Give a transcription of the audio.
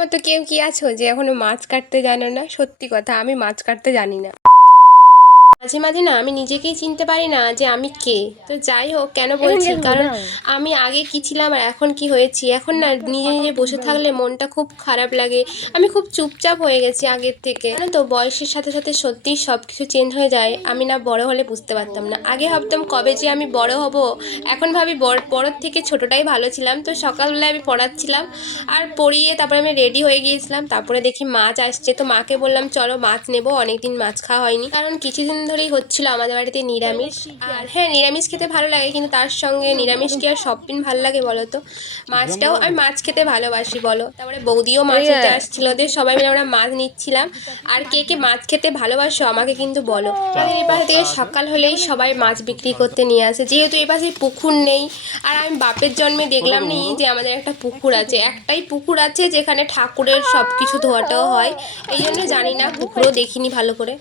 মতো কেউ কি আছো যে এখনো মাছ কাটতে জানো না? সত্যি কথা, আমি মাছ কাটতে জানি না। মাঝে মাঝে না আমি নিজেকেই চিনতে পারি না যে আমি কে। তো যাই হোক, কেন বলছি, কারণ আমি আগে কি ছিলাম আর এখন কি হয়েছি। এখন না নিজে নিজে বসে থাকলে মনটা খুব খারাপ লাগে। আমি খুব চুপচাপ হয়ে গেছি আগের থেকে, জানো তো। বয়সের সাথে সাথে সত্যিই সব কিছু চেঞ্জ হয়ে যায়। আমি না বড় হলে বুঝতে পারতাম না। আগে ভাবতাম কবে যে আমি বড় হব। এখন ভাবি বড়োর থেকে ছোটটাই ভালো ছিলাম। তো সকালবেলায় আমি পড়াচ্ছিলাম, আর পড়িয়ে তারপরে আমি রেডি হয়ে গিয়েছিলাম। তারপরে দেখি মাছ আসছে, তো মাকে বললাম চলো মাছ নেবো, অনেকদিন মাছ খাওয়া হয়নি। কারণ কিছুদিন ধরেই হচ্ছিল আমাদের বাড়িতে নিরামিষ। আর হ্যাঁ, নিরামিষ খেতে ভালো লাগে, কিন্তু তার সঙ্গে নিরামিষ কি আর সব দিন ভালো লাগে বলো তো। মাছটাও, আমি মাছ খেতে ভালোবাসি বলো। তারপরে বৌদিও মাছ নিতে আসছিল, দিয়ে সবাই মিলে আমরা মাছ নিচ্ছিলাম। আর কে কে মাছ খেতে ভালোবাসো আমাকে কিন্তু বলো। আমাদের এই পাশে থেকে সকাল হলেই সবাই মাছ বিক্রি করতে নিয়ে আসে, যেহেতু এই পাশে পুকুর নেই। আর আমি বাপের জন্মে দেখলাম নি যে আমাদের একটা পুকুর আছে। একটাই পুকুর আছে যেখানে ঠাকুরের সব কিছু ধোয়াটাও হয়। এই জন্য জানি না, পুকুরও দেখিনি ভালো করে।